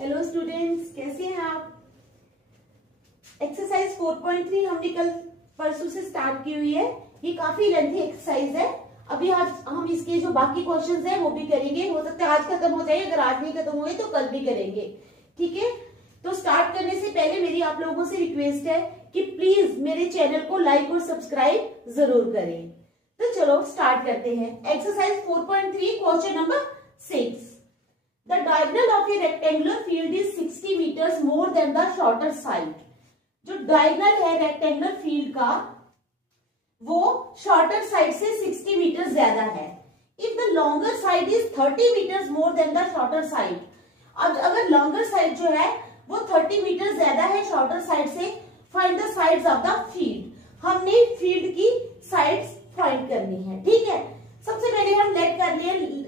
Hello students, कैसे हैं आप। एक्सरसाइज 4.3 हमने कल परसों से स्टार्ट की हुई है। ये काफी लेंथी एक्सरसाइज है। अभी आज हम इसके जो बाकी क्वेश्चंस हैं वो भी करेंगे। हो सकता है आज खत्म हो जाए, अगर आज नहीं खत्म हुए तो कल भी करेंगे। ठीक है, तो स्टार्ट करने से पहले मेरी आप लोगों से रिक्वेस्ट है कि प्लीज मेरे चैनल को लाइक और सब्सक्राइब जरूर करें। तो चलो स्टार्ट करते हैं। Exercise 4.3 question number 6। The diagonal of a rectangular field is 60 meters more than the shorter side. जो डायगोनल है रेक्टेंगुलर फील्ड का वो शॉर्टर साइड से 60 मीटर ज्यादा है। If the longer side is 30 meters more than the shorter side. अब अगर longer side जो है वो 30 मीटर ज्यादा है शॉर्टर साइड से, find the sides of the field. हमने फील्ड की साइड्स फाइंड करनी है। ठीक है, सबसे पहले हम लेट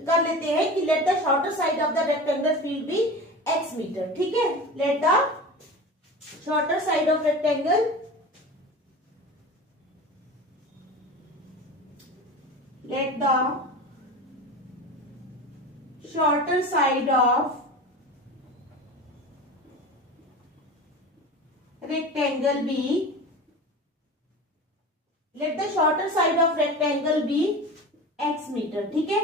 कर लेते हैं कि let the shorter side of the rectangular field be x metre. ठीक है, let the shorter side of rectangle shorter side of rectangle be let the shorter side of rectangle be x metre. ठीक है,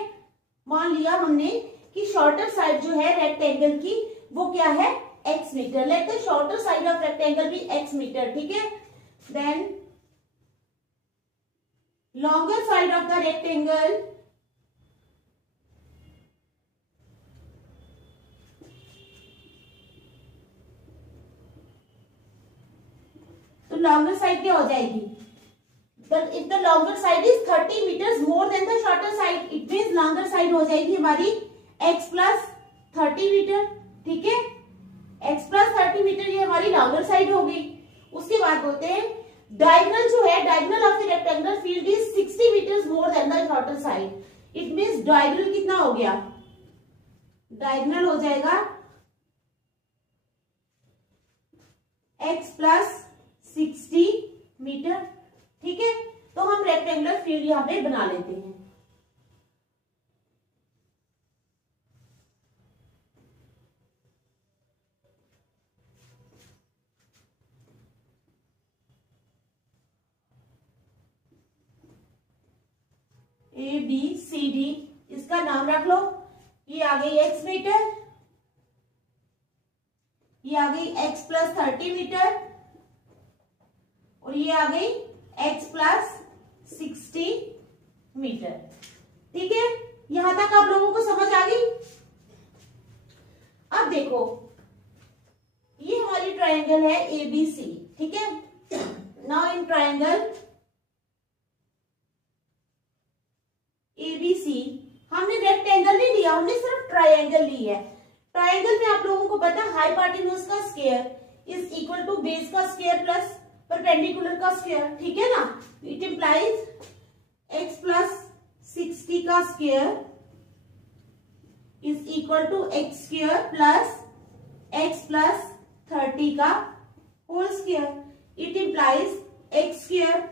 मान लिया हमने कि shorter side जो है रेक्टेंगल की वो क्या है x metre. Let the shorter side of rectangle be x metre. ठीक है, then longer side of the rectangle तो लॉन्गर साइड क्या हो जाएगी। If the longer side is 30 meters more than the shorter side, it means longer side हो जाएगी हमारी x plus 30 metre. ठीक है, x plus 30 मीटर ये हमारी लॉन्गर साइड हो गई। उसके बाद बोलते हैं डायगोनल जो है, diagonal of the rectangular field is 60 meters more than the shorter side. It means diagonal कितना हो गया, डायगोनल हो जाएगा x plus 60 मीटर। ठीक है, तो हम रेक्टेंगुलर फील्ड यहां पे बना लेते हैं। ए बी सी डी, इसका नाम रख लो। ये आ गई x मीटर, ये आ गई x plus 30 मीटर और ये आ गई x plus 60 मीटर। ठीक है, यहां तक आप लोगों को समझ आ गई। अब देखो ये हमारी ट्रायंगल है ABC। ठीक है, नाउ इन ट्रायंगल ABC हमने रेक्टेंगल नहीं लिया, हमने सिर्फ ट्रायंगल ली है। ट्रायंगल में आप लोगों को पता है हाइपोटेन्यूज का square is equal to base का स्क्वायर प्लस परपेंडिकुलर का स्क्वायर। ठीक है ना, इट इंप्लाइज x plus 60 का square is equal to x square plus x plus 30 का whole square. It implies x square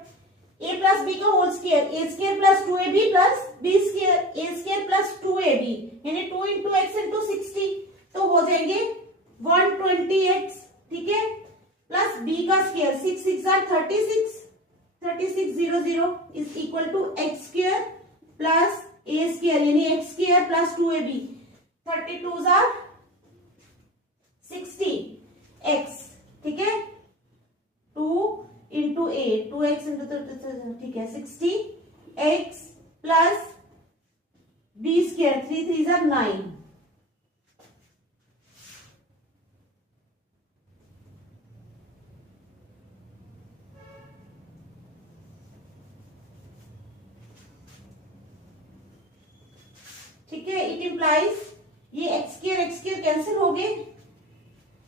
a plus b का whole square, a square plus 2ab plus b square, a square plus 2ab यानी 2 into x into 60, तो हो जाएंगे 120x। ठीक है, plus b का square 6 6 are 36 3600 is equal to x square plus a square यानी x square plus 2ab 32 are 60x। ठीक है, 2 इंटू a 2x इंटू, ठीक है 60x plus b square 3 3 are 9। ठीक है, इट इंप्लाइज ये एक्स स्क्वायर कैंसिल हो गए।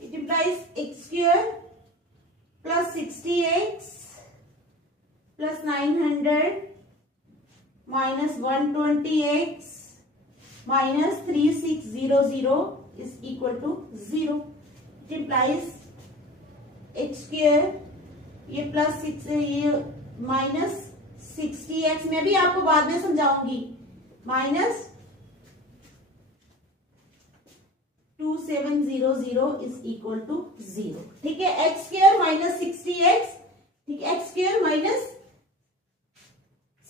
It implies x square plus 60x plus 900 minus 120x minus 3600 is equal to 0। It implies x square ये plus 6 ये minus 60x, मैं भी आपको बाद में समझाऊंगी, माइनस 2 2700 इज इक्वल टू 0। ठीक है, एक्स स्क्वायर माइनस 60x, ठीक है, x square minus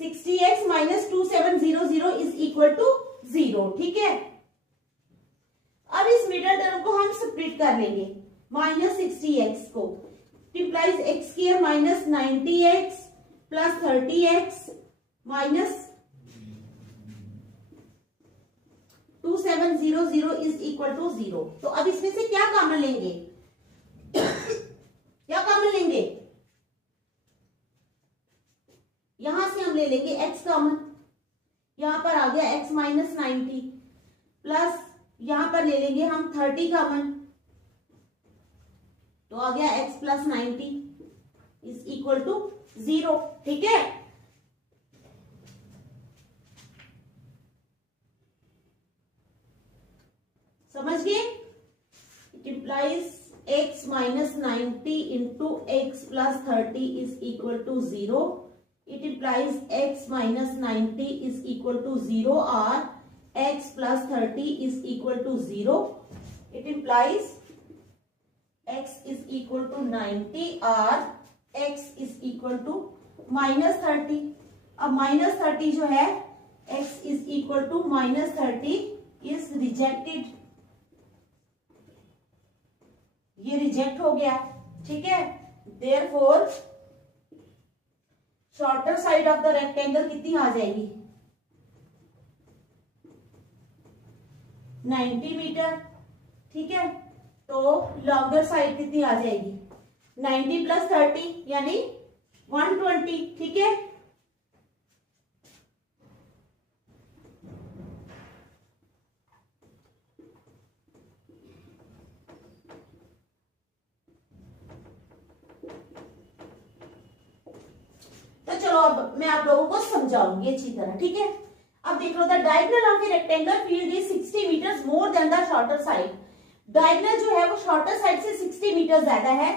60x minus 2700 is equal to 0। ठीक है, अब इस मिडल टर्म को हम स्प्लिट कर लेंगे, माइनस 60x को, implies x square minus 90x plus 30x minus 2700 is equal to 0। तो अब इसमें से क्या कॉमन लेंगे? क्या कॉमन लेंगे? यहां से हम ले लेंगे x कॉमन, यहां पर आ गया x माइनस 90 प्लस यहां पर ले लेंगे हम 30 कॉमन, तो आ गया x plus 90 is equal to 0। ठीक है, समझ गए? It implies x minus 90 into x plus 30 is equal to 0। It implies x minus 90 is equal to 0 और x plus 30 is equal to 0। It implies x is equal to 90 और x is equal to minus 30। अब minus 30 जो है x is equal to minus 30 is rejected, ये reject हो गया। ठीक है, therefore shorter side of the rectangle कितनी आ जाएगी? 90 मीटर। ठीक है, तो लॉन्गर साइड कितनी आ जाएगी? 90 प्लस 30 यानी 120। ठीक है, तो चलो अब मैं आप लोगों को समझाऊंगी अच्छी तरह। ठीक है, अब देख लो, the diagonal of a rectangle field is 60 metres more than the shorter side. Diagonal जो है वो शॉर्टर साइड से 60 मीटर ज्यादा है।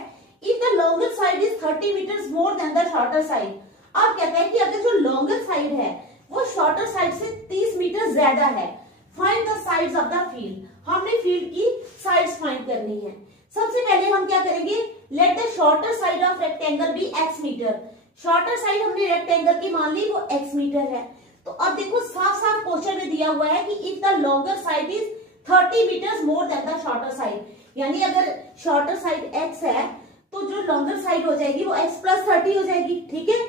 If the longer side is 30 metres more than the shorter side. अब कहते हैं कि अगर जो लॉन्गर साइड है वो शॉर्टर साइड से 30 मीटर ज्यादा है, find the sides of the field. हमने फील्ड की साइड्स फाइंड करनी है। सबसे पहले हम क्या करेंगे? Let the shorter side of rectangle be x metre. Shorter side हमने रेक्टेंगल की मान ली, वो x मीटर है। तो अब देखो, साफ साफ क्वेश्चन में दिया हुआ है कि if the longer side is 30 metres more than the shorter side, यानी अगर शॉर्टर साइड x है तो जो लॉन्गर साइड हो जाएगी वो x प्लस 30 हो जाएगी। ठीक है,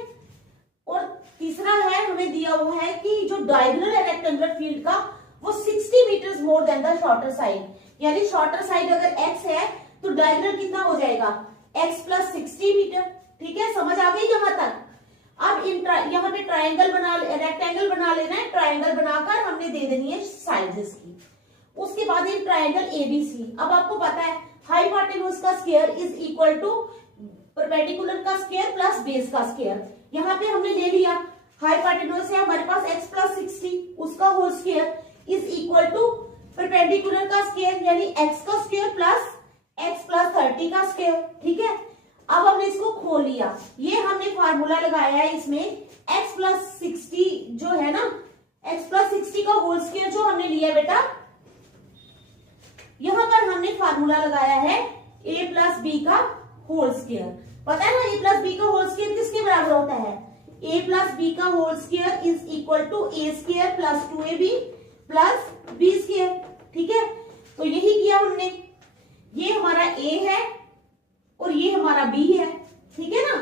और तीसरा है, हमें दिया हुआ है कि जो डायगोनल है रेक्टेंगुलर फील्ड का वो 60 metres more than the shorter side, यानी शॉर्टर साइड अगर x है तो डायगोनल कितना हो जाएगा? x plus 60 metre. ठीक है, समझ आ गई यहां तक? अब यहाँ पे ट्रायंगल रेक्टेंगल बना लेना है। ट्रायंगल बनाकर हमने दे देनी है साइड्स इसकी। उसके बाद ये ट्रायंगल एबीसी। अब आपको पता है हाइपोटेन्यूज का square is equal to perpendicular का स्क्वायर प्लस बेस का स्क्वायर। यहाँ पे हमने ले लिया हाइपोटेन्यूज है हमारे पास x प्लस 60, उसका whole square is equal to perpendicular का स्क्वायर यानी x का स्क्वायर प्लस x प्लस 30 का स्क्वायर। ठीक है, अब हमने इसको खोल लिया। ये हमने फार्मूला लगाया है इसमें, x प्लस 60 जो है ना, x प्लस 60 का होल स्क्वायर जो हमने लिया बेटा, यहां पर हमने फार्मूला लगाया है a प्लस बी का होल स्क्वायर। पता है ना, a प्लस बी का होल स्क्वायर किसके बराबर होता है? a प्लस बी का whole square is equal to a square plus 2ab plus b square. ठीक है, तो यही किया हमने। ये हमारा a है और ये हमारा b है। ठीक है ना,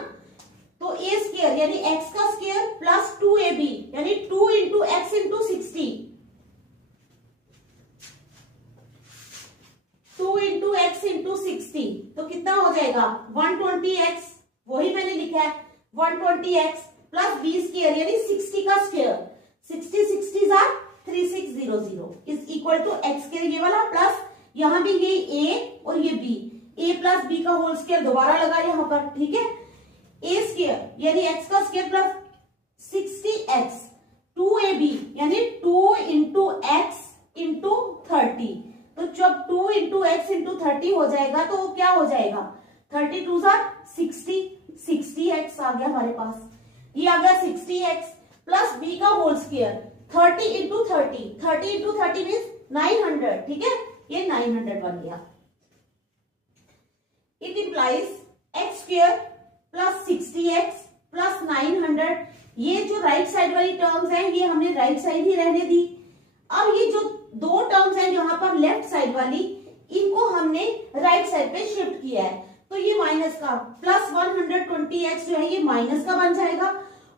तो a स्क्वायर यानी x का स्क्वायर प्लस 2ab यानी 2 into x into 60, 2 into x into 60, तो कितना हो जाएगा? 120x, वही मैंने लिखा है 120x प्लस b स्क्वायर यानी 60 का स्क्वायर, 60 60 जा 3600 is equal to x square ये वाला प्लस यहां भी ये a और ये b, a प्लस b का होल स्क्वायर दोबारा लगा यहाँ पर। ठीक है, a स्क्वायर यानी x का स्क्वायर प्लस 60x 2ab यानी 2 इंटू एक्स इंटू 30, तो जब 2 इंटू एक्स इंटू 30 हो जाएगा तो क्या हो जाएगा? 32 जा 60, 60x आ गया हमारे पास। ये आ गया 60x प्लस b का whole square 30 into 30, 30 into 30 means 900। ठीक है, ये 900 बन गया। It implies x square plus 60x plus 900। ये जो राइट साइड वाली टर्म्स हैं ये हमने राइट साइड ही रहने दी। अब ये जो दो टर्म्स हैं यहाँ पर लेफ्ट साइड वाली, इनको हमने राइट साइड पे शिफ्ट किया है, तो ये माइनस का प्लस 120x जो है ये माइनस का बन जाएगा,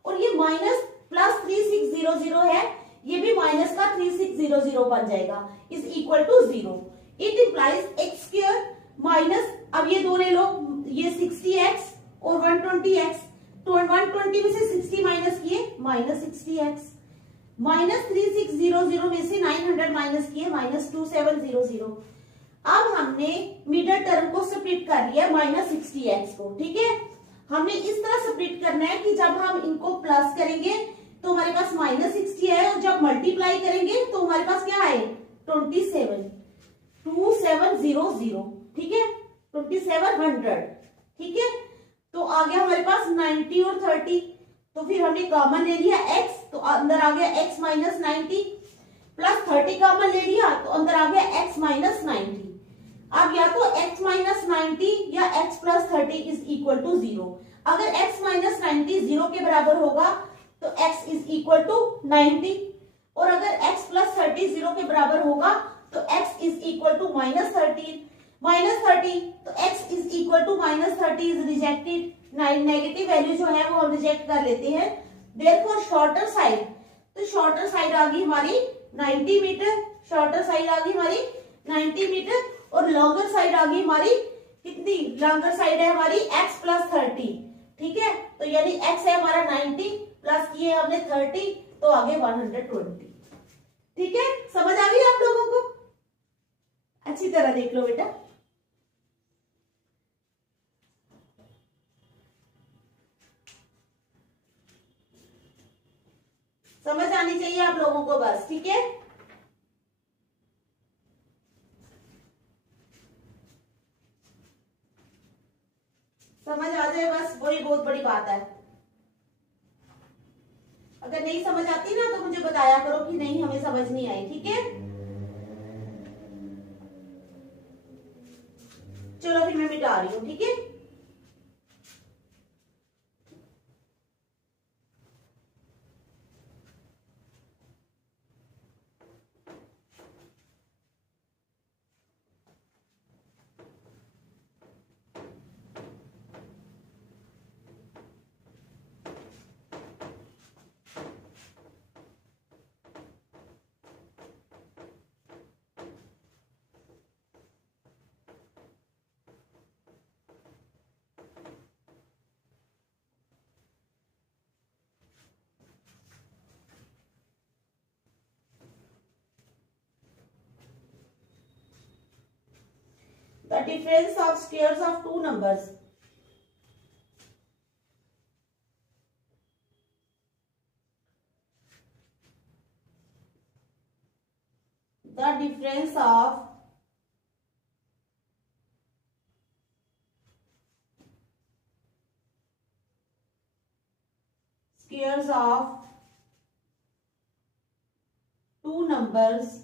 और ये माइनस प्लस 3600 है, ये भी माइनस का 3600 बन जाएगा, is equal to 0। It implies x square minus, अब ये दो ले लो, ये 60x और 120x, तो 120 में से 60 माइनस किए माइनस 60x, माइनस 3600 में से 900 माइनस किए माइनस 2700। अब हमने मिडल टर्म को स्प्लिट कर लिया माइनस 60x को, ठीक है। हमने इस तरह स्प्लिट करना है कि जब हम इनको प्लस करेंगे तो हमारे पास माइनस 60 है, और जब मल्टीप्लाई करेंगे तो हमारे पास क्या है 2700, ठीक है, 2700, ठीक है। तो आ गया हमारे पास 90 और 30, तो फिर हमने कॉमन ले लिया x, तो अंदर आ गया x माइनस 90, प्लस 30 कॉमन ले लिया तो अंदर आ गया x माइनस 90। अब या तो x माइनस 90 या x plus 30 is equal to 0। अगर x माइनस 90 0 के बराबर होगा तो x इज इक्वल टू 90, और अगर x प्लस 30 0 के बराबर होगा तो x is equal to minus 30 तो x is equal to minus 30 is rejected. Negative value जो है वो हम रिजेक्ट कर लेते हैं। देयरफॉर शॉर्टर साइड, तो शॉर्टर साइड आ गई हमारी 90 मीटर, शॉर्टर साइड आ गई हमारी 90 मीटर, और लॉन्गर साइड आ गई हमारी कितनी, लॉन्गर साइड है हमारी x प्लस 30, ठीक है। तो यानी x है हमारा 90 प्लस किए हमने 30, तो आगे 120, ठीक है। समझ आ गई आप लोगों को? अच्छी तरह देख लो बेटा। समझ आनी चाहिए आप लोगों को बस, ठीक है। समझ आ जाए बस, वही बहुत बड़ी बात है। अगर नहीं समझ आती ना तो मुझे बताया करो कि नहीं हमें समझ नहीं आई, ठीक है। चलो फिर मैं मिटा रही हूं, ठीक है। The difference of squares of two numbers. The difference of squares of two numbers.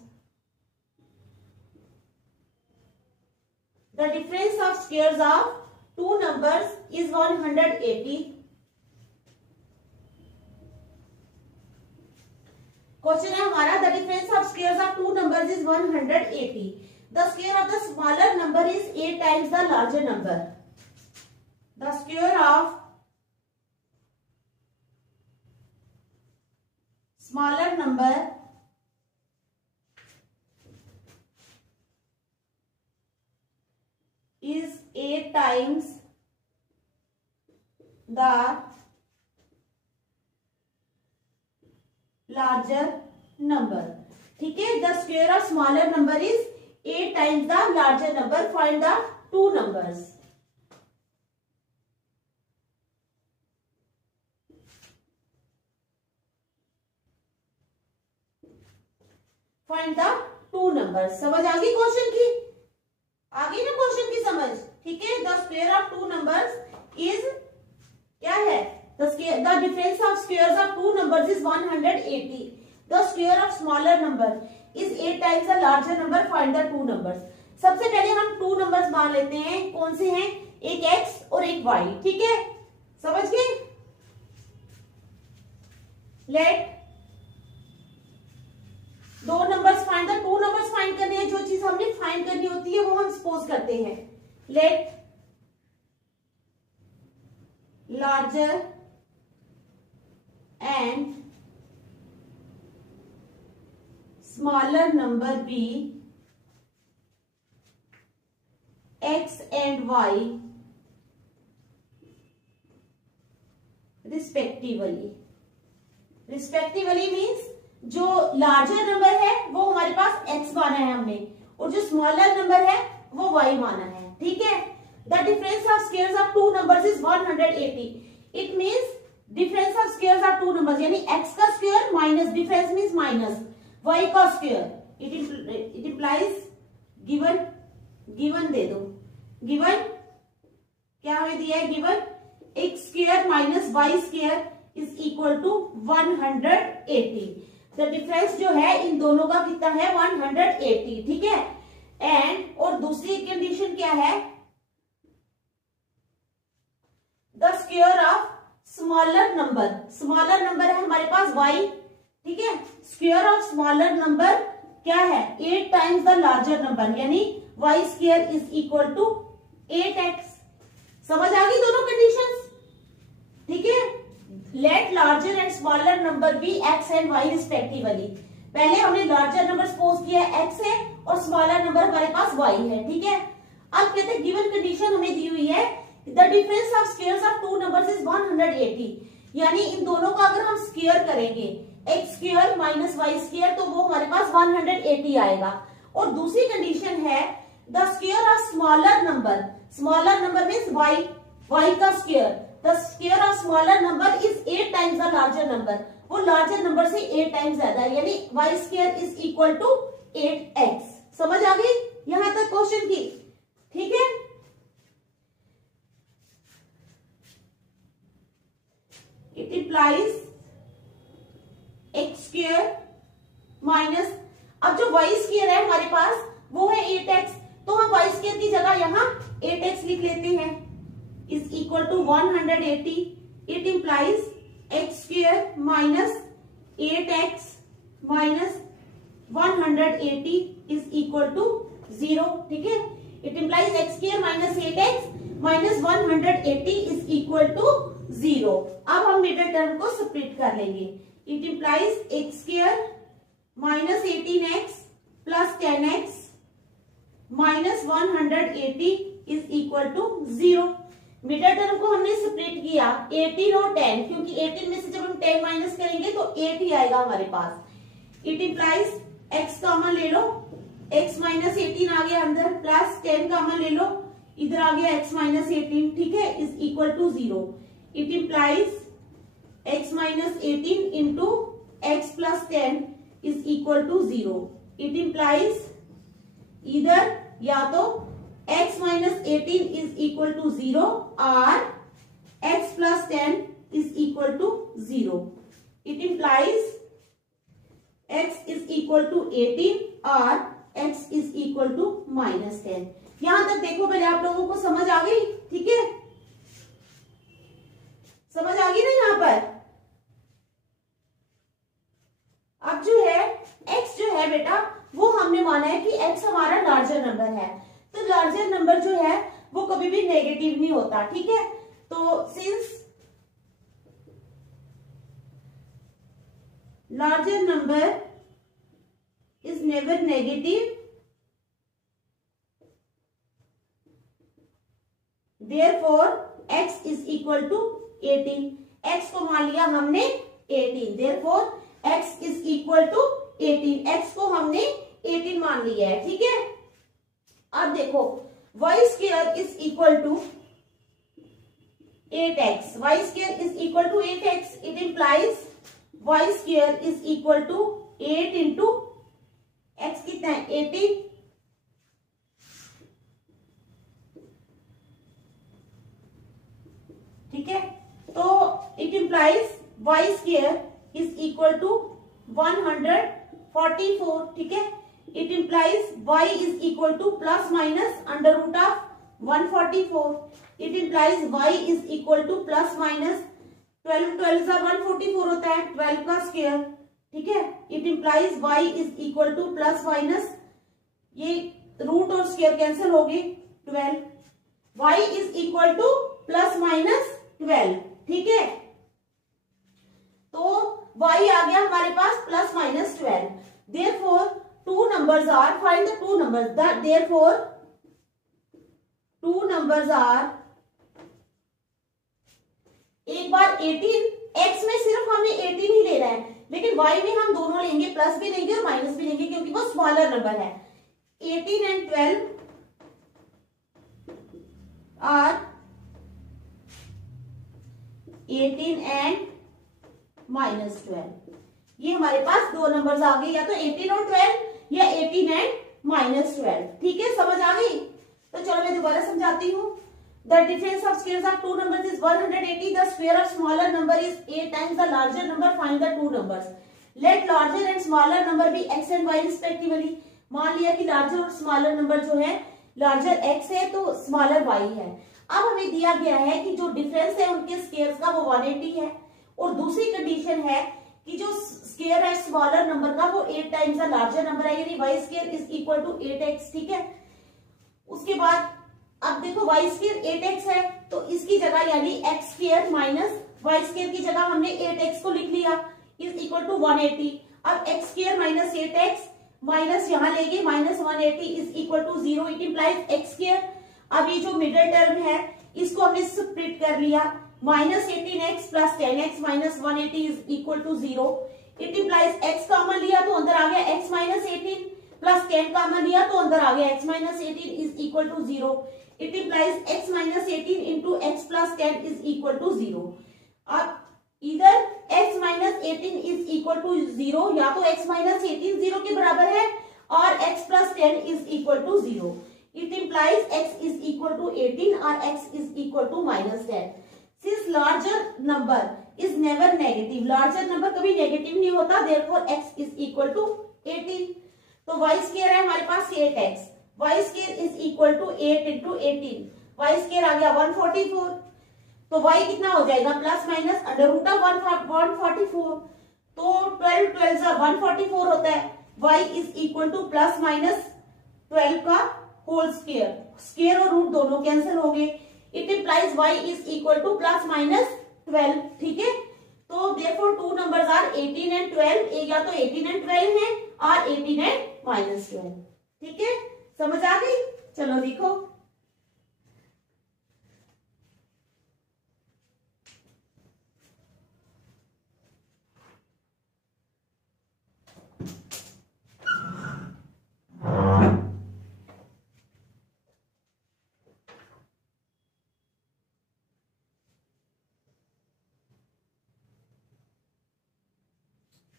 The difference of squares of two numbers is 180. Question है हमारा, the difference of squares of two numbers is 180. The square of the smaller number is 8 times the larger number. The square of smaller number is 8 times the larger number, ठीक है। The square of smaller number is 8 times the larger number. Find the two numbers. Find the two numbers. समझ आ गई question की? आ गई ना question की समझ, ठीक है। The square of two numbers is क्या है, the difference of squares of two numbers is 180. The square of smaller number, is 8 times the larger number, find the two numbers. सबसे पहले हम टू नंबर्स मान लेते हैं, कौन से हैं, एक x और एक y, ठीक है, समझ गए। लेट दो numbers find the two numbers find करने हैं, जो चीज हमने फाइंड करनी होती है वो हम सपोज करते हैं। Let larger and smaller number be x and y respectively. Respectively means जो लार्जर नंबर है वो हमारे पास x माना है हमने, और जो स्मॉलर नंबर है वो y माना है, ठीक है। The difference of squares of two numbers is 180। It means difference of squares of two numbers, यानी x का square minus, difference means minus y का स्क्वायर। इट इंप्लाइज गिवन दे दो, गिवन क्या हमें दिया है, given x square minus y square is equal to 180। The difference जो है इन दोनों का कितना है, 180, ठीक है। एंड और दूसरी कंडीशन क्या है, the square of smaller number. Smaller number है हमारे पास y, ठीक है। स्क्वायर ऑफ स्मॉलर नंबर क्या है, 8 टाइम्स द लार्जर नंबर, यानी y square is equal to 8x। समझ आ गई दोनों कंडीशंस, ठीक है। Let larger and smaller number be x and y respectively. पहले हमने लार्जर नंबर सपोज किया है x है और स्मॉलर नंबर हमारे पास y है, ठीक है। अब कहते हैं गिवन कंडीशन हमें दी हुई है, the difference of squares of two numbers is 180, यानी इन दोनों का अगर हम स्क्वायर करेंगे x square minus y square तो वो हमारे पास 180 आएगा। और दूसरी कंडीशन है the square of smaller number, smaller number means y का square, the square of smaller number is 8 times the larger number, वो लार्जर नंबर से 8 टाइम्स ज्यादा है, यानी y square is equal to 8x। समझ आ गई यहां तक क्वेश्चन की, ठीक है। It implies x square minus, अब जो y स्क्वायर है हमारे पास वो है 8x, तो हम y स्क्वायर की जगह यहां 8x लिख लेते हैं, is equal to 180। It implies x square minus 8x minus 180 is equal to 0, ठीक है। It implies x square minus 8x minus 180 is equal to 0। अब हम मिडिल टर्म को सेपरेट कर लेंगे। It implies x square minus 18x plus 10x minus 180 is equal to 0। Middle term को हमने separate किया 18 और 10, क्योंकि 18 में से जब हम 10 माइनस करेंगे तो 8 ही आएगा हमारे पास। इट इंप्लाइज x कॉमन ले लो, x माइनस 18 आ गया अंदर, प्लस 10 कॉमन ले लो, इधर आ गया x माइनस 18, ठीक है, is equal to 0। It implies x minus 18 into x plus 10 is equal to 0। It implies इधर या तो x minus 18 is equal to 0 और x plus 10 is equal to 0। It implies x is equal to 18 और x is equal to minus 10। यहां तक देखो पहले आप लोगों को समझ आ गई, ठीक है, समझ आ गई ना यहां पर। अब जो है x जो है बेटा वो हमने माना है कि x हमारा लार्जर नंबर है, तो लार्जर नंबर जो है वो कभी भी नेगेटिव नहीं होता, ठीक है। तो since larger number is never negative, therefore x is equal to 18। x को मान लिया हमने 18, therefore x is equal to 18, x को हमने 18 मान लिया है, ठीक है। अब देखो y square is equal to 8x, y square is equal to 8x। It implies y square is equal to 8 into x कितना है 18, ठीक है। तो it implies y square is equal to 144 44, ठीक है। It implies y is equal to plus minus under root of 144। It implies y is equal to plus minus 12 से 144 होता है, 12 का स्क्वायर, ठीक है। It implies y is equal to plus minus, ये root और स्क्वायर कैंसिल हो गए, 12। y is equal to plus minus 12, ठीक है। तो y आ गया हमारे पास plus minus 12। Therefore two numbers are, find the two numbers, therefore two numbers are, एक बार 18, x में सिर्फ हमें 18 ही लेना है, लेकिन y में हम दोनों लेंगे, प्लस भी लेंगे और माइनस भी लेंगे, क्योंकि वो स्मॉलर नंबर है। 18 एंड 12 आर 18 एंड माइनस 12। ये हमारे पास दो नंबर्स आ गए, या तो 18 और 12 या 18 एंड माइनस 12, ठीक है। समझ आ गई? तो चलो मैं दोबारा समझाती हूँ। The difference of squares of two numbers is 180. The square of smaller number is 8 times the larger number. Find the two numbers. Let larger and smaller number be x and y respectively. मान लिया कि larger और smaller number जो है, larger x है तो smaller y है। अब हमें दिया गया है कि जो डिफरेंस है उनके स्क्वायर्स का वो 180 है, और दूसरी कंडीशन है कि जो स्क्वायर है स्मॉलर नंबर का वो 8 टाइम्स द लार्जर नंबर है, यानी y square is equal to 8x, ठीक है। उसके बाद अब देखो y स्क्वायर 8x है, तो इसकी जगह यानी x square minus y square की जगह हमने 8x को लिख लिया, इज इक्वल टू 180। अब x square minus 8x minus यहाँ लेंगे, minus 180 is equal to 0। It implies x square, अब ये जो मिडिल टर्म है इसको हमने स्प्लिट कर लिया, minus 18x plus 10x minus 180 is equal to 0। It implies x common लिया तो अंदर आ गया x माइनस 18 प्लस 10 कॉमन लिया तो अंदर आ गया x minus 18 is equal to 0। It implies x minus 18 into x plus 10 is equal to 0। अब इधर x minus 18 is equal to 0, या तो x माइनस 18 0 के बराबर है और x plus 10 is equal to 0। It implies x is equal to 18 और x is equal to minus 10। Since larger number is never negative, larger number कभी negative नहीं होता, therefore x is equal to 18। तो y square है हमारे पास 8x, y square is equal to 8 into 18, y square आ गया 144। तो y कितना हो जाएगा, plus minus under root of 144, तो 12 12 से 144 होता है, y is equal to plus minus 12 का होल स्क्वायर, स्क्वायर और रूट दोनों कैंसिल हो गए। It implies y is equal to plus minus 12, ठीक है। तो therefore two numbers are 18 and 12, या तो 18 एंड 12 है और 18 एंड माइनस 12, ठीक है। समझ आ गई? चलो देखो,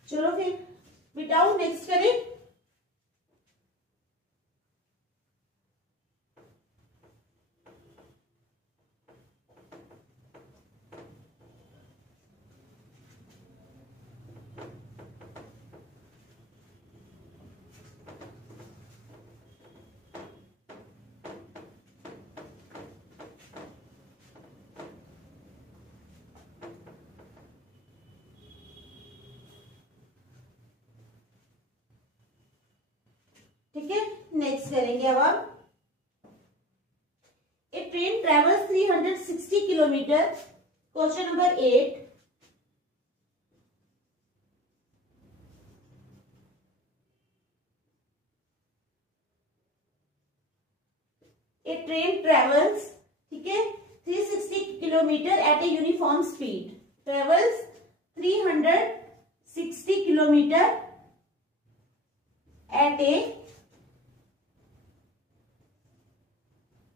चलो फिर बिटाओ, नेक्स्ट करें। ठीक है, नेक्स्ट करेंगे अब आप। A train travels 360 kilometre, question number 8। A train travels, ठीक है, 360 kilometre at a uniform speed, travels 360 kilometre at a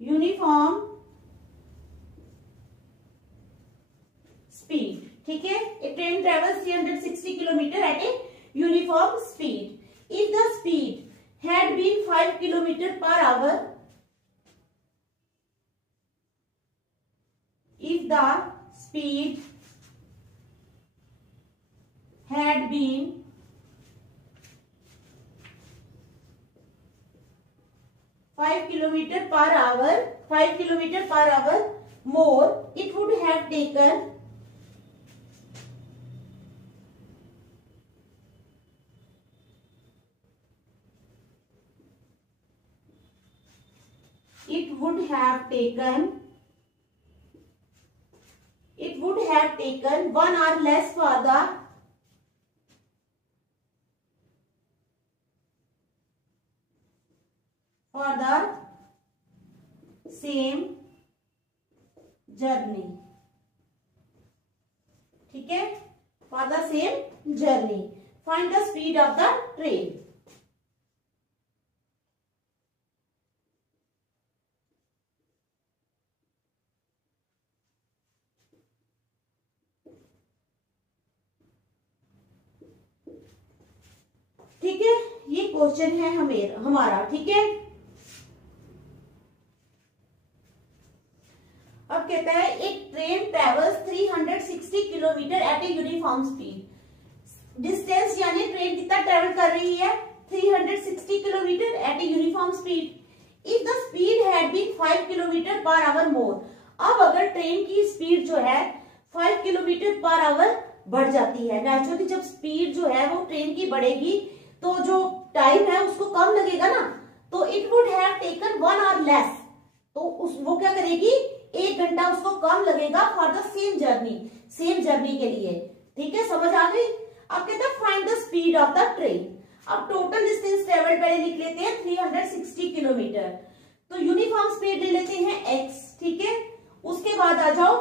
uniform speed, ठीक है। A train travels 360 kilometre at a uniform speed. If the speed had been 5 kilometre per hour, if the speed had been 5 kilometer per hour more, it would have taken 1 hour less for the same journey. ठीक है, for the same journey. Find the speed of the train. ठीक है, ये question है हमारा. ठीक है, अब कहता है एक train travels 360 kilometre at a uniform speed. Distance यानी ट्रेन कितना ट्रेवल कर रही है, 360 kilometre at a uniform speed. If the speed had been 5 kilometre per hour more. अब अगर ट्रेन की स्पीड जो है 5 किलोमीटर पर आवर बढ़ जाती है, नेचुरली जब स्पीड जो है वो ट्रेन की बढ़ेगी तो जो टाइम है उसको कम लगेगा ना, तो it would have taken 1 hour less. तो वो क्या करेगी, 1 घंटा उसको कम लगेगा फॉर द सेम जर्नी के लिए. ठीक है, समझ आ गई. अब कहते हैं find the speed of the train. अब टोटल डिस्टेंस ट्रेवल पहले लिख लेते हैं 360 किलोमीटर. तो यूनिफॉर्म स्पीड ले लेते हैं x. ठीक है, उसके बाद आ जाओ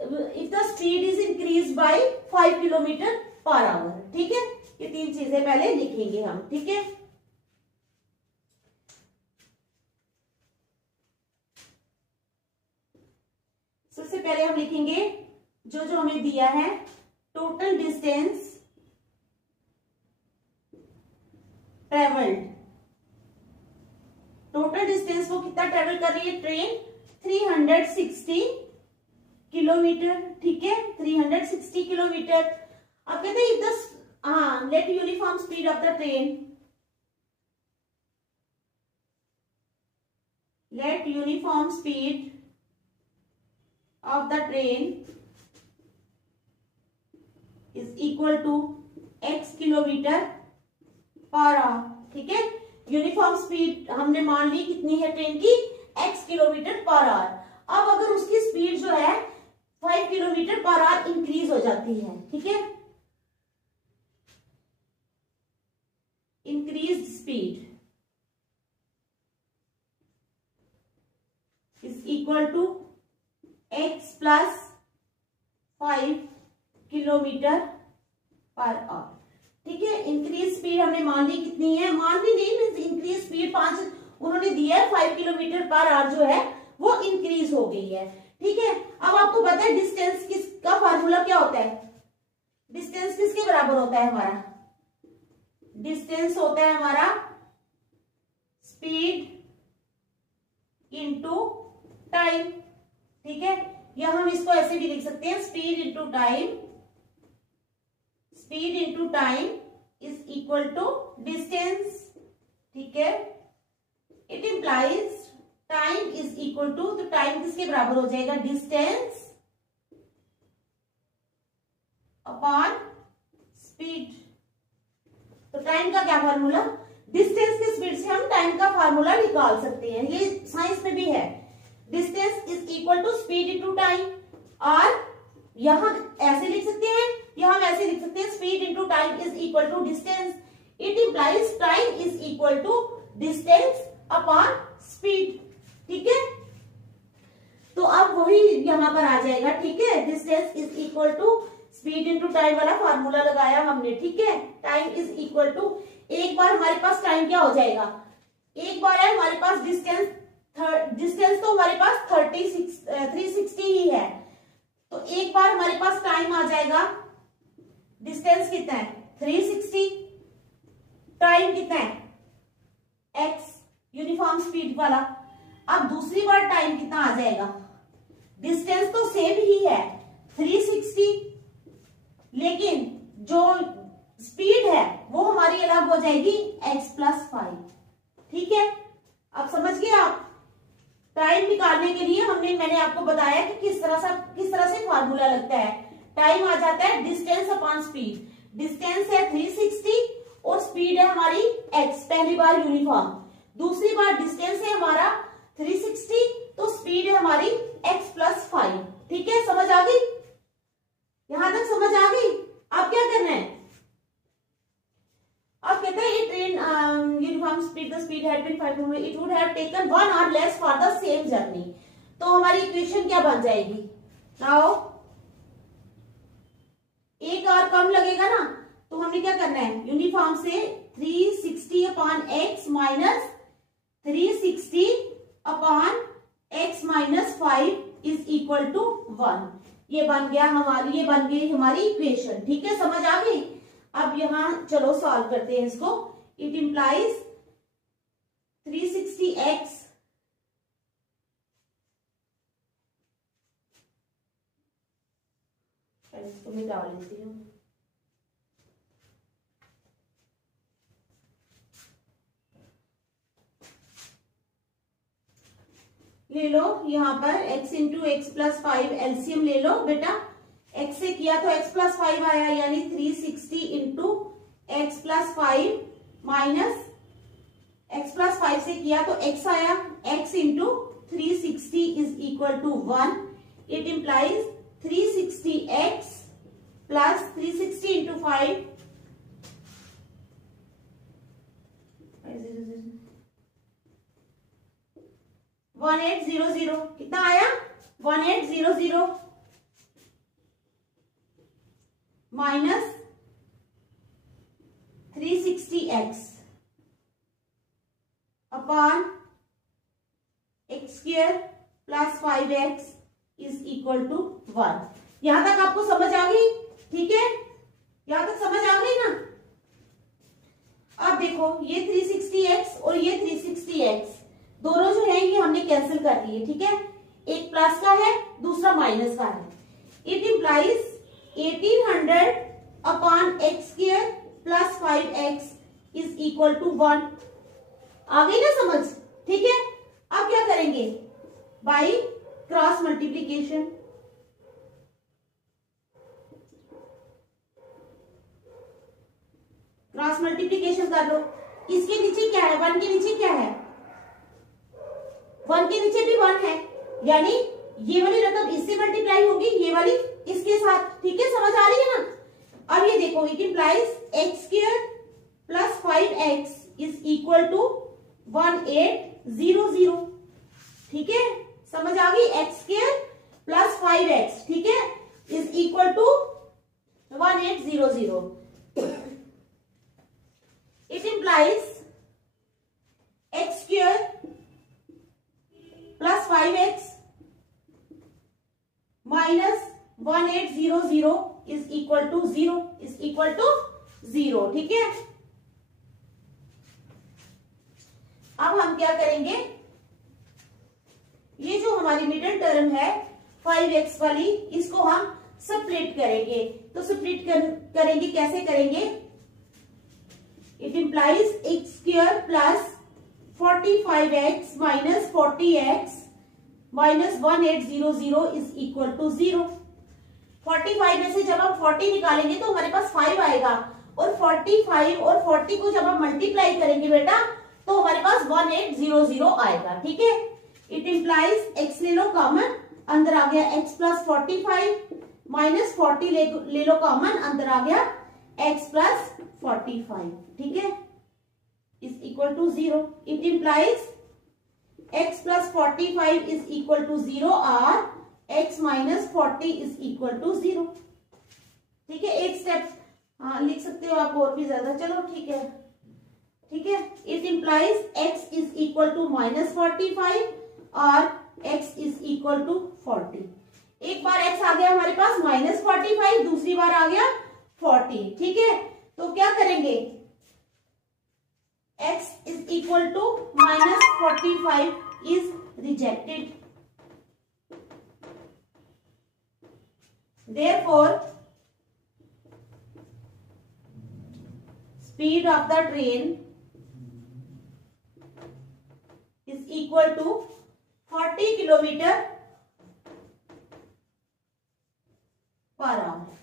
if the speed is increase by 5 kilometre per hour. ठीक है, ये 3 चीजें पहले लिखेंगे हम. ठीक है, सबसे पहले हम लिखेंगे जो हमें दिया है total distance travelled. Total distance वो कितना ट्रेवल कर रही है ट्रेन, 360 किलोमीटर. ठीक है, 360 किलोमीटर. अब कहते हैं if the let uniform speed of the train, let uniform speed of the train is equal to x kilometre per hour. ठीक है, यूनिफॉर्म स्पीड हमने मान ली कितनी है ट्रेन की, x किलोमीटर पर आवर. अब अगर उसकी स्पीड जो है 5 किलोमीटर पर आवर इंक्रीज हो जाती है. ठीक है, increase speed is equal to x plus 5 kilometre per hour. ठीक है, इंक्रीज स्पीड हमने मान ली कितनी है, मान ली नहीं मीन्स इंक्रीज स्पीड 5 उन्होंने दिया है, 5 किलोमीटर पर आवर जो है वो इंक्रीज हो गई है. ठीक है, अब आपको पता है डिस्टेंस किसका फार्मूला क्या होता है, डिस्टेंस किसके बराबर होता है हमारा, डिस्टेंस होता है हमारा स्पीड इनटू टाइम. ठीक है, या हम इसको ऐसे भी लिख सकते हैं speed into time is equal to distance. ठीक है, it implies time is equal to, तो टाइम किसके बराबर हो जाएगा, डिस्टेंस अपॉन स्पीड. तो टाइम का क्या फार्मूला, डिस्टेंस की स्पीड से हम टाइम का फार्मूला निकाल सकते हैं. ये साइंस में भी है, distance is equal to speed into time. और यहां ऐसे लिख सकते हैं, यहां हम ऐसे लिख सकते हैं speed into time is equal to distance. It implies time is equal to distance upon speed. ठीक है, तो अब वही यहां पर आ जाएगा. ठीक है, distance is equal to speed into time वाला फार्मूला लगाया हमने. ठीक है, टाइम इज इक्वल टू, एक बार हमारे पास टाइम क्या हो जाएगा, एक बार है हमारे पास डिस्टेंस तो हमारे पास 360 ही है, तो एक बार हमारे पास टाइम आ जाएगा. डिस्टेंस कितना है 360, टाइम कितना है x यूनिफॉर्म स्पीड वाला. अब दूसरी बार टाइम कितना आ जाएगा, डिस्टेंस तो सेम ही है 360, लेकिन जो स्पीड है वो हमारी अलग हो जाएगी x प्लस 5. ठीक है, अब समझ समझ गए आप? टाइम निकालने के लिए मैंने आपको बताया कि किस तरह से फार्मूला लगता है। टाइम आ जाता है डिस्टेंस अपॉन स्पीड। डिस्टेंस है 360 और स्पीड है हमारी x, पहली बार यूनिफॉर्म। दूसरी बार डिस्टेंस है हमारा 360 तो स्पीड है हमारी x प्लस 5। ठीक है, समझ आ गई? यहां तक समझ आ गई? आप क्या करना है, अब कहते हैं ये train uniform speed, the speed had been 5 kilometre, it would have taken 1 hour less for the same journey. तो हमारी इक्वेशन क्या बन जाएगी? नाउ 1 hour कम लगेगा ना, तो हमने क्या करना है, यूनिफॉर्म से 360 upon x minus 360 upon x minus 5 is equal to 1। ये बन गई हमारी इक्वेशन। ठीक है, समझ आ गई? अब यहां चलो सॉल्व करते हैं इसको। इट इंप्लाइज 360x इसको मैं डाल लेती हूँ। ले लो यहाँ पर x into x plus 5 LCM ले लो बेटा। x से किया तो x प्लस 5 आया, यानी 360 into x plus 5 minus x plus 5 से किया तो x आया, x into 360 is equal to 1। It implies 360x plus 360 into 5 1800। कितना आया? 1800 minus 360x upon x square plus 5x is equal to 1। यहां तक आपको समझ आ गई? ठीक है, यहां तक समझ आ गई ना? अब देखो ये 360x और ये 360x दोनों जो है ये हमने कैंसिल कर दिए। ठीक है, एक प्लस का है दूसरा माइनस का है। It implies 1800 upon x square plus 5x is equal to 1। आ गई ना समझ? ठीक है, अब क्या करेंगे? By cross multiplication. Cross multiplication कर लो। इसके नीचे क्या है? 1 के नीचे क्या है? 1 के नीचे भी 1 है, यानी ये वाली रकम इससे मल्टीप्लाई होगी, ये वाली इसके साथ। ठीक है, समझ आ रही है ना? अब ये देखो, it implies x square plus 5x is equal to 1800। ठीक है, समझ आ गई? एक्स स्क्वायर प्लस 5x, ठीक है, is equal to 1800। It implies x square plus 5x minus 1800 is equal to 0, is equal to 0। ठीक है, अब हम क्या करेंगे? ये जो हमारी मिडिल टर्म है 5x वाली, इसको हम स्प्लिट करेंगे। तो स्प्लिट करेंगे, कैसे करेंगे? It implies x square plus 45x minus 40x minus 1800 is equal to 0। 45 में से जब हम 40 निकालेंगे तो हमारे पास 5 आएगा, और 45 और 40 को जब हम मल्टीप्लाई करेंगे बेटा तो हमारे पास 1800 आएगा। ठीक है, इट इंप्लाइज x ले लो कॉमन, अंदर आ गया x प्लस 45 माइनस 40 ले लो कॉमन, अंदर आ गया x प्लस 45। ठीक है, is equal to 0। It implies x plus 45 is equal to 0 और x minus 40 is equal to 0। ठीक है, एक स्टेप लिख सकते हो आप और भी ज्यादा। चलो ठीक है, ठीक है। It implies x is equal to minus 45 और x इज इक्वल टू 40। एक बार x आ गया हमारे पास माइनस 45, दूसरी बार आ गया 40। ठीक है, तो क्या करेंगे? x is equal to minus 45 is rejected. Therefore, speed of the train is equal to 40 kilometre per hour.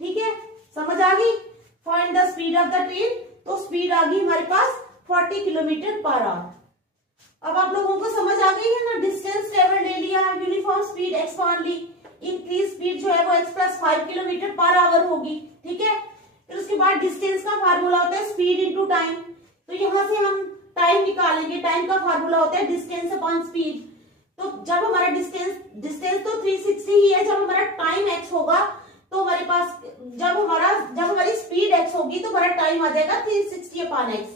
ठीक है, समझ आ गई। Find the speed of the train, तो स्पीड आ गई हमारे पास 40 किलोमीटर पर आवर। अब आप लोगों को समझ आ गई है ना, डिस्टेंस ट्रेवल ले लिया, यूनिफॉर्म स्पीड एक्स मान ली, इंक्रीज स्पीड जो है वो x plus 5 kilometre per our होगी। ठीक है, फिर उसके बाद डिस्टेंस का फार्मूला होता है स्पीड इंटू टाइम, तो यहां से हम टाइम निकालेंगे। टाइम का फार्मूला होता है डिस्टेंस अपॉन स्पीड। तो जब हमारा डिस्टेंस तो 360 ही है, जब हमारा टाइम एक्स होगा तो हमारे पास जब हमारी स्पीड एक्स होगी तो हमारा टाइम आ जाएगा 360 अपॉन एक्स,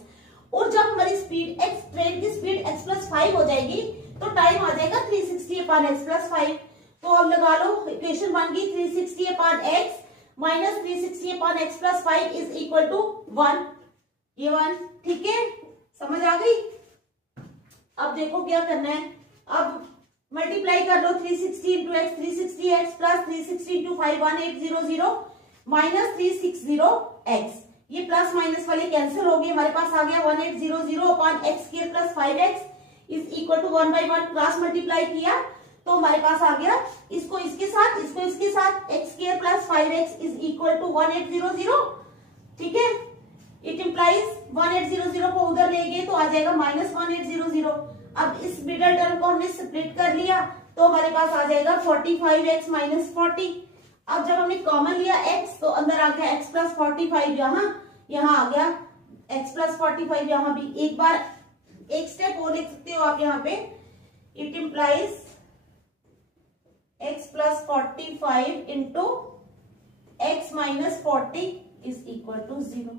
और जब हमारी स्पीड एक्स, ट्रेन की स्पीड एक्स प्लस 5 हो जाएगी तो टाइम आ जाएगा 360 अपॉन एक्स प्लस 5। तो अब लगा लो, इक्वेशन बन गई 360 upon x minus 360 upon x plus 5 is equal to 1। ये 1। ठीक है, समझ आ गई। अब देखो क्या करना है, अब मल्टीप्लाई कर लो 360 into x, 360 x plus 360 into 5 1800 minus 360 x. ये प्लस माइनस वाले कैंसिल हो गए, हमारे पास आ गया 1800 upon x square plus 5x is equal to 1 by 1। Cross multiply किया तो हमारे पास आ गया इसको इसके साथ, इसको इसके साथ, x square plus 5x is equal to 1800। ठीक है, इट इम्प्लाइज 1800 को उधर ले गए तो आ जाएगा माइनस 1800। अब इस मिडल टर्म को हमने स्प्लिट कर लिया तो हमारे पास आ जाएगा 45x माइनस 40। अब जब हमने कॉमन लिया x तो अंदर आ गया x प्लस 45, यहाँ आ गया x प्लस 45, यहाँ भी एक बार एक स्टेप और लिख सकते हो आप यहाँ पे। It implies x plus 45 into x minus 40 is equal to 0।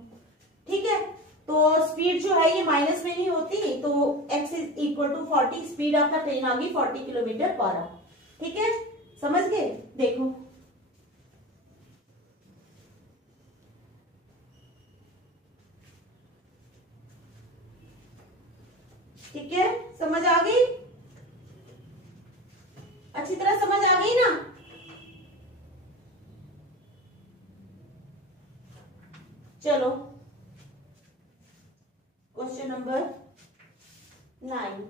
ठीक है, तो स्पीड जो है ये माइनस में नहीं होती, तो x is equal to 40, speed of the train आ गई 40 किलोमीटर पर आवर। ठीक है, समझ गए। देखो ठीक है, समझ आ गई, अच्छी तरह समझ आ गई ना। चलो question number 9।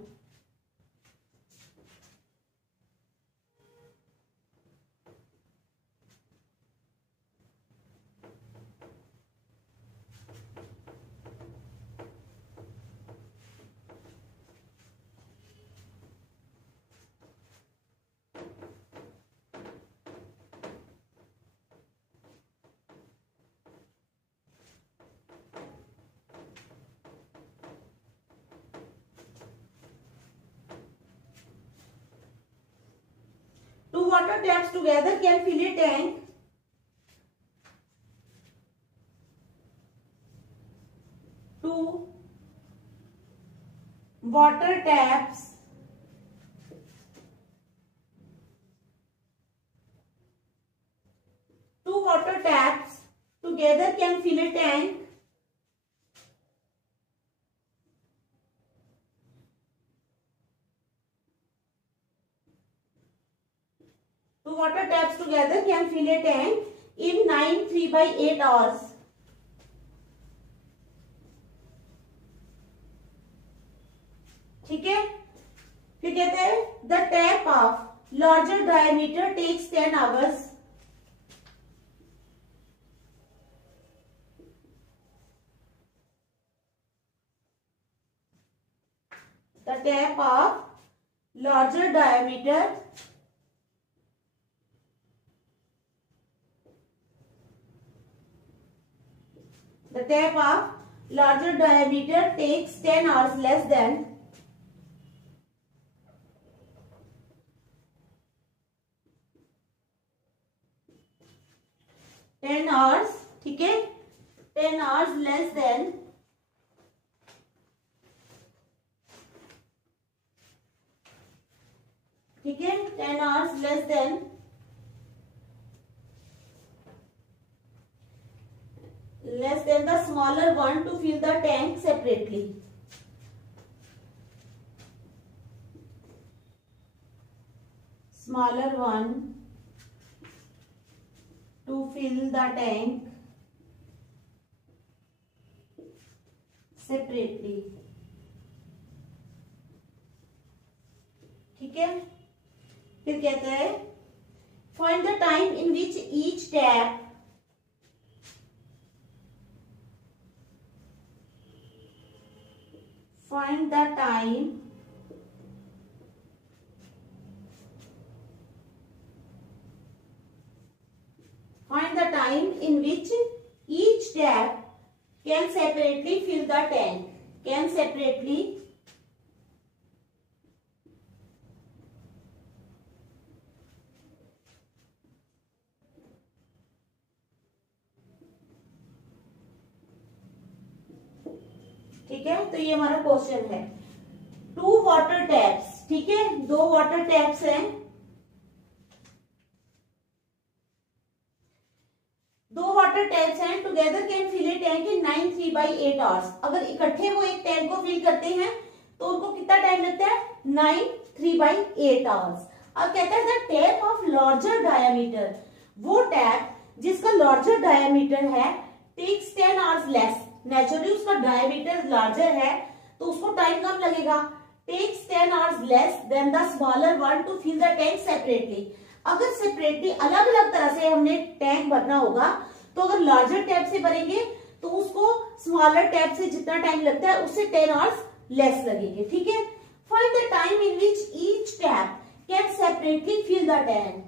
Two water taps together can fill a tank. Two water taps together can fill a tank. Two water taps together can fill a tank in 9 3/8 hours. ठीक है, फिर कहते हैं the tap of larger diameter takes 10 hours. The tap of larger diameter takes 10 hours less than 10 hours. ठीक है, 10 hours less than ठीक है, 10 hours less than the smaller one to fill the tank separately. Smaller one to fill the tank separately. ठीक है। फिर कहता है find the time in which each tap find the time in which each tap can separately fill the tank. Can separately ठीक है। तो ये हमारा क्वेश्चन है। 2 वाटर टैप्स, ठीक है, 2 वाटर टैप्स हैं। 2 वाटर टैप्स हैं, together can fill a tank in 9 3/8 hours. अगर इकट्ठे वो एक टैंक को फिल करते हैं तो उनको कितना टाइम लगता है? 9 3/8 आवर्स। अब कहता है the tap of larger diameter, वो टैप जिसका लार्जर डायामीटर है टेक्स 10 आवर्स लेस। नेचुरली उसका डायमीटर लार्जर है तो उसको टाइम कम लगेगा। Takes 10 hours less than the smaller one to fill the tank separately. अगर सेपरेटली अलग अलग तरह से हमने टैंक भरना होगा तो अगर लार्जर टैप से भरेंगे तो उसको स्मॉलर टैप से जितना टाइम लगता है उससे 10 आवर्स लेस लगेंगे। ठीक है। Find the time in which each tap can separately fill the tank.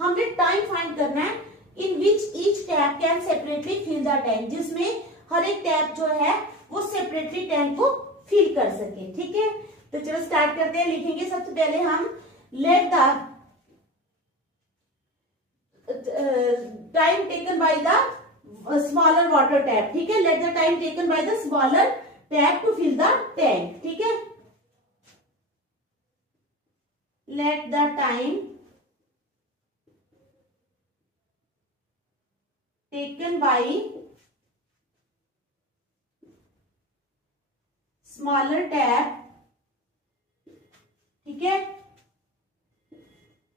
हमने टाइम फाइंड करना है in which each tap can separately fill the tank, जिसमें हर एक टैप जो है वो सेपरेटली टैंक को फिल कर सके। ठीक है। तो चलो स्टार्ट करते हैं। लिखेंगे सबसे पहले हम let the time taken by the smaller water tap. ठीक है। Let the time taken by the smaller tap to fill the tank. ठीक है। Let the time taken by smaller tap, ठीक है,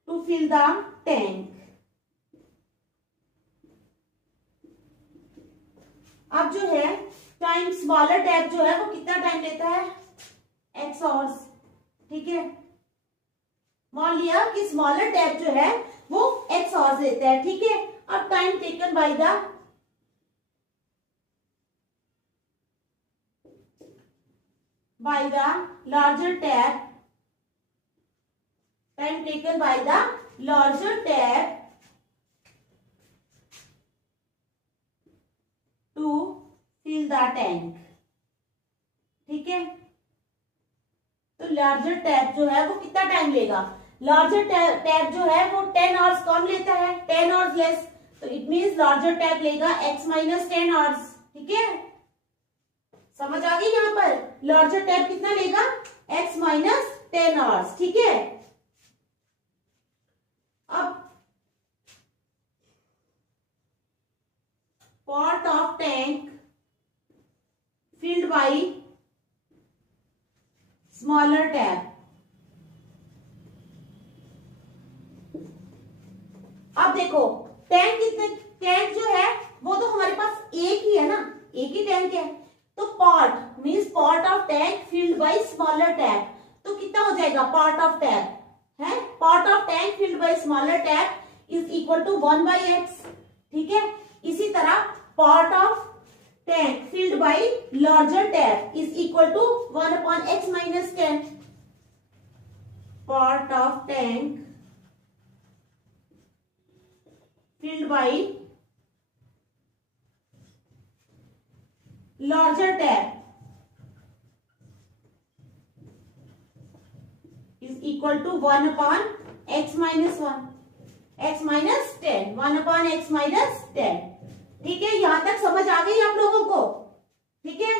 टू फिल द टैंक। अब जो है time smaller tap जो है वो कितना टाइम लेता है? x hours. ठीक है। मान लिया कि स्मॉलर टैप जो है वो x आवर्स लेता है। ठीक है। अब time taken by the larger tap, time taken by the larger tap to fill the tank। ठीक है। तो लार्जर टैप जो है वो कितना टाइम लेगा? लार्जर टैप जो है वो 10 आवर्स कम लेता है, 10 आवर्स लेस। तो इट मीन्स लार्जर टैप लेगा x माइनस 10 आवर्स। ठीक है। समझ आ गई? यहाँ पर लार्जर टैप कितना लेगा? x minus 10 hours. ठीक है। अब part of tank filled by smaller tap. अब देखो टैंक कितने, टैंक जो है वो तो हमारे पास एक ही है ना, एक ही टैंक है। तो part means part of tank filled by smaller tap. तो कितना हो जाएगा? पार्ट ऑफ टैप है, part of tank filled by smaller tap is equal to 1/x। ठीक है। इसी तरह part of tank filled by larger tap is equal to 1/x minus 10। Part of tank filled by larger tap is equal to 1/x minus 1, x minus 10, 1/x minus 10। ठीक है। यहां तक समझ आ गई आप लोगों को? ठीक है।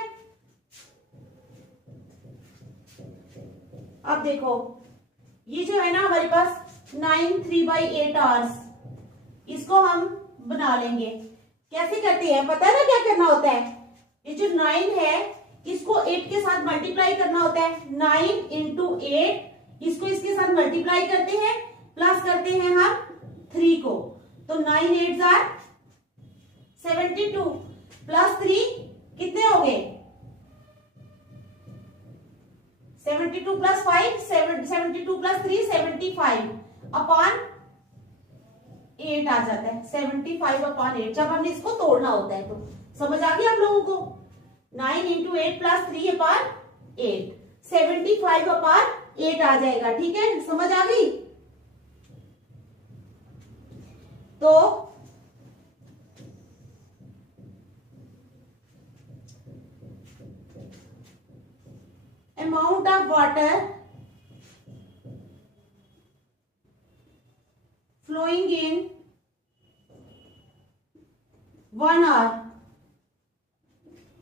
अब देखो ये जो है ना हमारे पास 9 3/8 आवर्स, इसको हम बना लेंगे। कैसे करते हैं? पता है ना क्या करना होता है? ये जो 9 है इसको 8 के साथ मल्टीप्लाई करना होता है। 9 इंटू 8 इसको इसके साथ मल्टीप्लाई करते हैं, प्लस करते हैं हम 3 को। तो 9 8 आर 72 प्लस 3 कितने हो गए? 72 प्लस 5 70 72 प्लस 3 75 अपॉन 8 आ जाता है। 75 अपॉन 8 जब हमने इसको तोड़ना होता है तो समझ आ गया आप लोगों को। 9 इंटू 8 प्लस 3 अपॉन 8 75 अपॉन 8 आ जाएगा। ठीक है, समझ आ गई। तो amount of water flowing in 1 hour,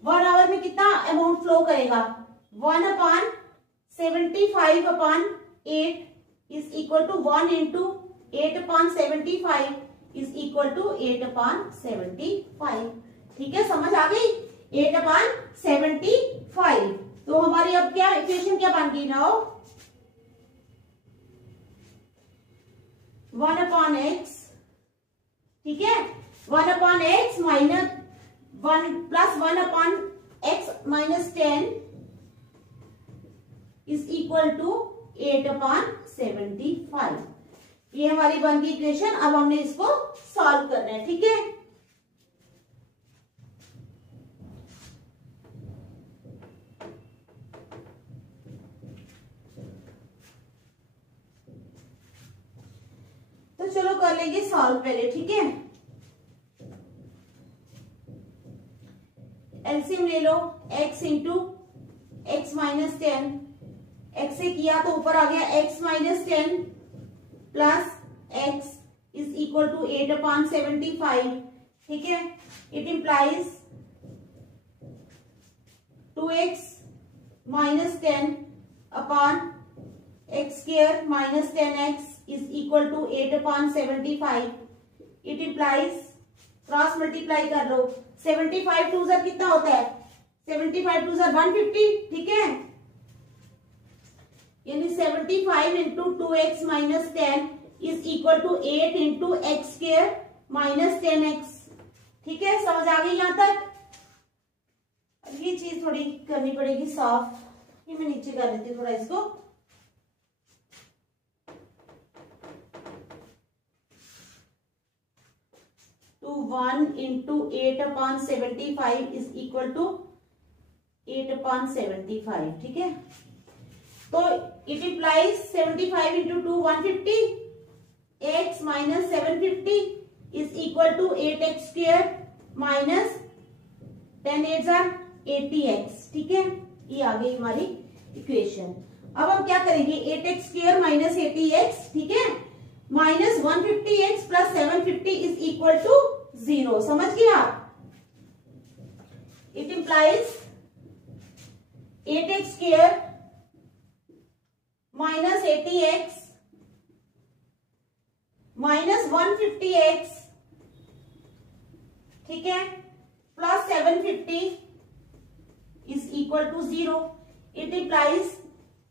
1 hour में कितना अमाउंट फ्लो करेगा? 1 upon 75 upon 8 is equal to 1 into 8 upon 75 is equal to 8 upon 75। ठीक है, समझ आ गई। 8 अपॉन 75। तो हमारी अब क्या इक्वेशन क्या बन गई नाउ? 1 अपॉन एक्स, ठीक है, 1 upon x minus 1 plus 1 upon x minus 10 is equal to 8 upon 75। ये हमारी बन गई इक्वेशन। अब हमने इसको सॉल्व करना है। ठीक है, तो चलो कर लेंगे सॉल्व पहले। ठीक है, एलसीएम ले लो। x into x minus 10, x से किया तो ऊपर आ गया x minus 10 plus x is equal to 8 upon 75। ठीक है, it implies 2x minus 10 upon x square minus 10x is equal to 8 upon 75। It implies, cross multiply कर लो, 75 टू ज़र कितना होता है? 75 टू ज़र 150। ठीक है, यानी 75 into 2x minus 10 is equal to 8 into x square minus 10x। ठीक है, समझ आ गई यहां तक? अब ये चीज थोड़ी करनी पड़ेगी साफ। ये मैं नीचे कर देती हूँ थोड़ा इसको। तो 1 into 8 upon 75 is equal to 8 upon 75। ठीक है, तो it implies 75 into 2 150, x minus 750 is equal to 8x square minus 10 8 जार 80x। ठीक है, ये आ गई हमारी इक्वेशन। अब हम क्या करेंगे? 8x स्क्वायर माइनस 80x, ठीक है, minus 150x plus 750 is equal to 0। समझ गए आप? It implies 8x square minus 80x minus 150x, ठीक है, plus 750 is equal to 0। It implies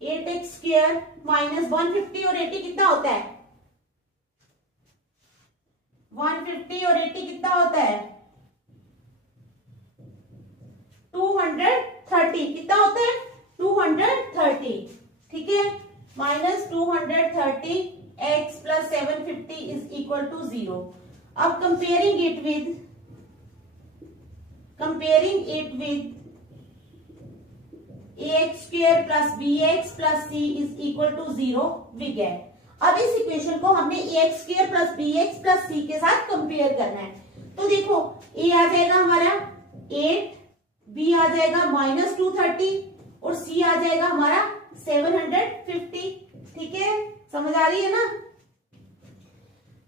8x square minus 150 और 80 कितना होता है? 150 और 80 कितना होता है? 230। कितना होता है? 230। ठीक है, minus 230 x plus 750 is equal to 0। अब comparing it with ax square plus bx plus c is equal to 0 we get. अब इस इक्वेशन को हमने ax square plus bx plus c के साथ कंपेयर करना है। तो देखो, a आ जाएगा हमारा 8, b आ जाएगा माइनस 230 और c आ जाएगा हमारा 750। ठीक है, समझ आ रही है ना?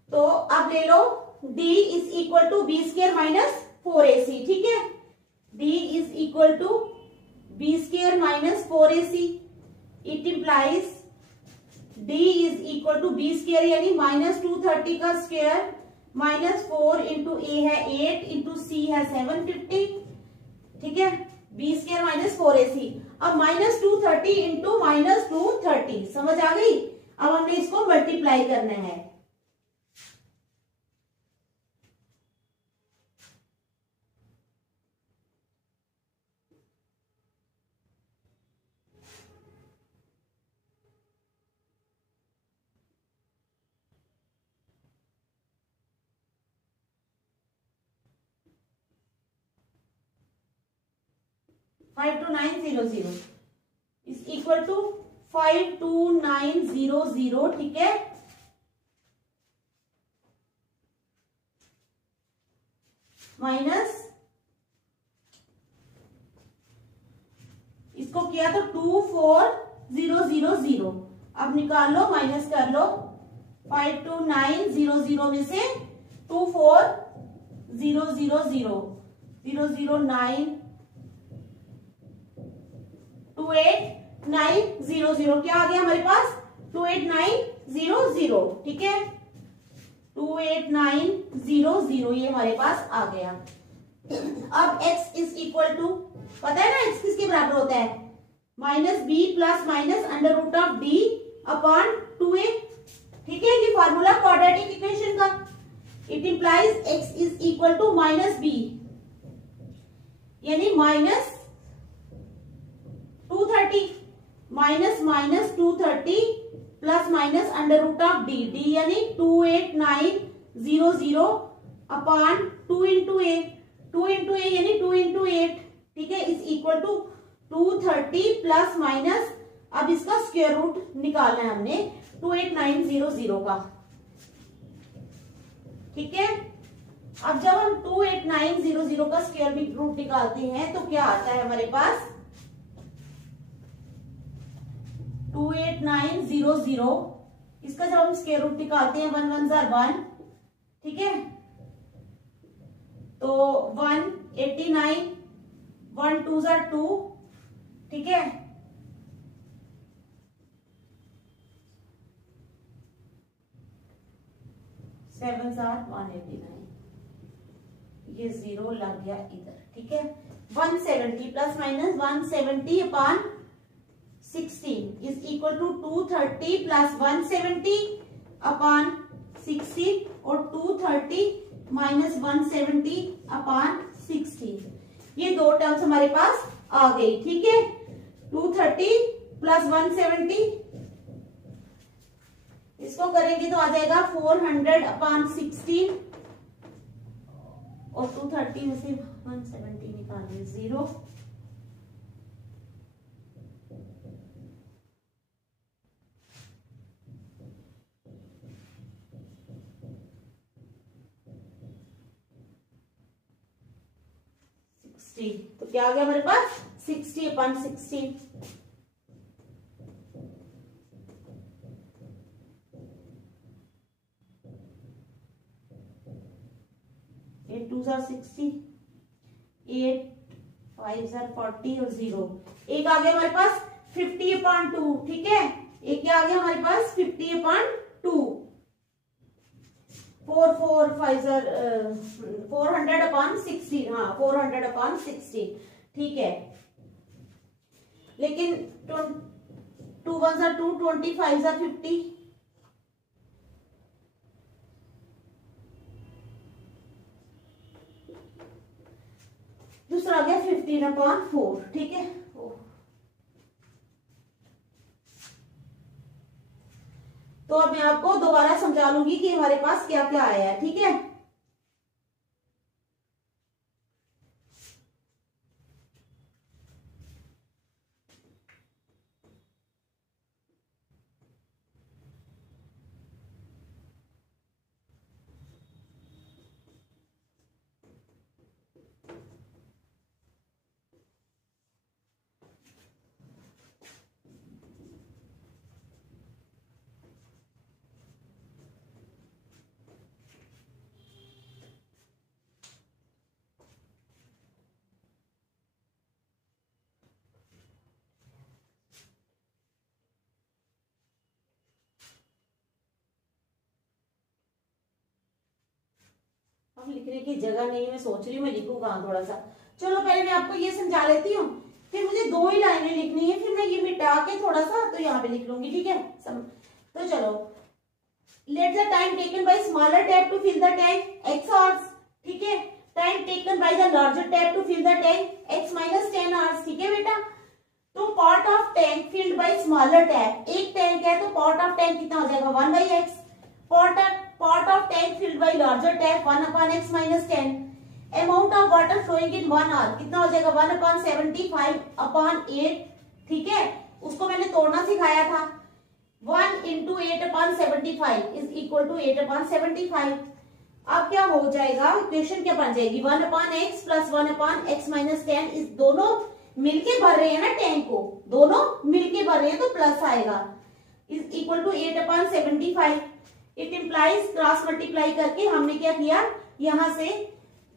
तो अब ले लो d is equal to b square minus 4ac। ठीक है, d is equal to b square minus 4ac। इट इंप्लाइज d is equal to b square यानी माइनस 230 का स्क्वायर माइनस 4 इंटू ए है 8 इंटू सी है 750। ठीक है, बी स्क्वायर माइनस 4ac। अब माइनस 230 इंटू माइनस 230, समझ आ गई? अब हमने इसको मल्टीप्लाई करना है। 52900 इज इक्वल टू 52900, ठीक है। माइनस इसको किया तो 24000, अब निकाल लो, माइनस कर लो। 52900 में से 24000 009 28900 क्या आ गया हमारे पास? 28900, ठीक है। 28900 ये हमारे पास आ गया। अब x इज इक्वल टू, पता है ना x किसके बराबर होता है? Minus B plus minus under root of D upon 2a, ठीक है। ये फॉर्मूला क्वाड्रेटिक इक्वेशन का। It implies x is equal to minus B, यानी minus 230 minus minus 230 plus minus under root of D, D यानी 28900 upon 2 into A, 2 into A यानी 2 into 8, ठीक है, is equal to 230 plus minus, अब इसका square root निकालना है हमने 28900 का, ठीक है। अब जब हम 28900 का स्क्वायर रूट निकालते हैं तो क्या आता है हमारे पास? 28900 इसका जब हम स्क्वायर रूट निकालते हैं 1 1 जार 1, ठीक है, तो 189, 1 2 जार 2, ठीक है, 7 जार 189, ये 0 लग गया इधर, ठीक है। 170 plus minus 170 upon 16 is equal to 230 plus 170 upon 16 और 230 माइनस 170 अपॉन 16, ये दो टर्म्स हमारे पास आ गई, ठीक है। 230 प्लस 170 इसको करेंगे तो आ जाएगा 400 अपॉन 16 और 230 में से 170 निकालिए 0, तो क्या आ गया हमारे पास? 60 अपॉन 16, एट 2 जार 60, 8 5 जार 40 और 0, एक आ गया हमारे पास 50 अपॉन 2, ठीक है। एक क्या आ गया हमारे पास? 50 अपॉन 2, 4 4 5 जार 400 अपॉन 16, हाँ 400 अपॉन 16, ठीक है। लेकिन 2 1 जार 2, 25 जार 50, दूसरा आ गया 15 अपॉन 4, ठीक है। तो अब मैं आपको दोबारा समझा लूंगी कि हमारे पास क्या क्या आया है, ठीक है। अब लिखने की जगह नहीं, मैं सोच रही हूँ मैं लिखूं कहाँ थोड़ा सा। चलो पहले मैं आपको ये समझा लेती हूँ, फिर मुझे 2 ही लाइनें लिखनी है, फिर मैं ये मिटा के थोड़ा सा तो यहाँ पे लिख लूंगी, ठीक है। तो चलो, let the time taken by smaller tap to fill the tank x hours, ठीक है। Time taken by the larger tap to fill the tank x minus 10 hours, ठीक है बेटा। तो part of tank filled by smaller tap, एक tank है तो part of tank कितना हो जाएगा? 1/x। Part of tank filled by larger tap 1/x minus 10। Amount of water flowing in 1 our कितना हो जाएगा 1/75/8, ठीक है, उसको मैंने तोड़ना सिखाया था। 1 × 8/75 इज इक्वल टू 8/75। अब क्या हो जाएगा, इक्वेशन क्या बन जाएगी 1/x प्लस 1/x माइनस 10, इस दोनों मिलके भर रहे हैं ना, टैंक को दोनों मिलके भर रहे हैं तो प्लस आएगा, is equal to 8/75। It implies cross multiply करके हमने क्या किया, यहां से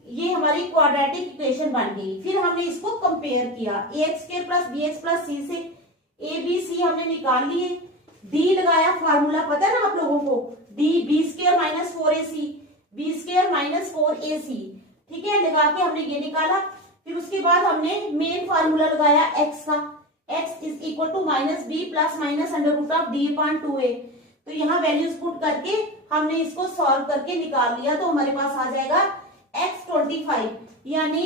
ये हमारी क्वाड्रेटिक इक्वेशन बन गई। फिर हमने इसको कंपेयर किया, ax² plus bx plus c से a b c हमने निकाल लिए, d लगाया, फार्मूला पता है ना आप लोगों को, d b² minus 4ac, b² minus 4ac, ठीक है, लगा के हमने ये निकाला। फिर उसके बाद हमने मेन फार्मूला लगाया x का, x is equal to minus B plus minus under root of d/2a। तो यहाँ वैल्यूज पुट करके हमने इसको सॉल्व करके निकाल लिया, तो हमारे पास आ जाएगा x25, यानी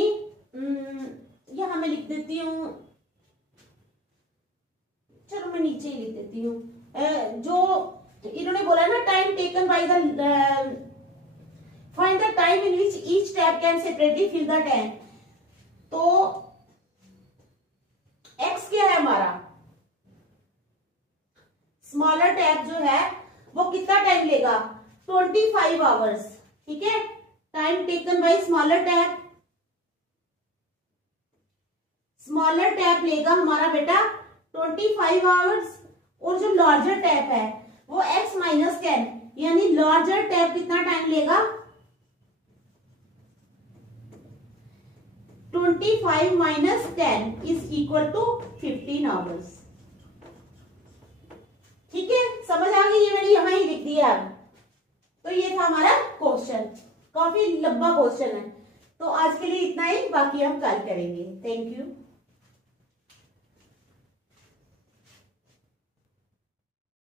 यहाँ मैं लिख देती हूँ, चलो मैं नीचे ही लिख देती हूँ, जो इन्होंने बोला ना time taken by the find the time in which each tap can separately fill the tank. तो x क्या है हमारा, स्मॉलर टैप जो है वो कितना टाइम लेगा 25 आवर्स, ठीक है, time taken by smaller tap, smaller tap लेगा हमारा बेटा 25 आवर्स, और जो लार्जर टैप है वो x माइनस 10, यानी लार्जर टैप कितना टाइम लेगा 25 minus 10 is equal to 15 hours. ठीक है, समझ आ गई, ये मैंने यहां ही लिख दिया। तो ये था हमारा क्वेश्चन, काफी लंबा क्वेश्चन है, तो आज के लिए इतना ही, बाकी हम कल करेंगे। Thank you.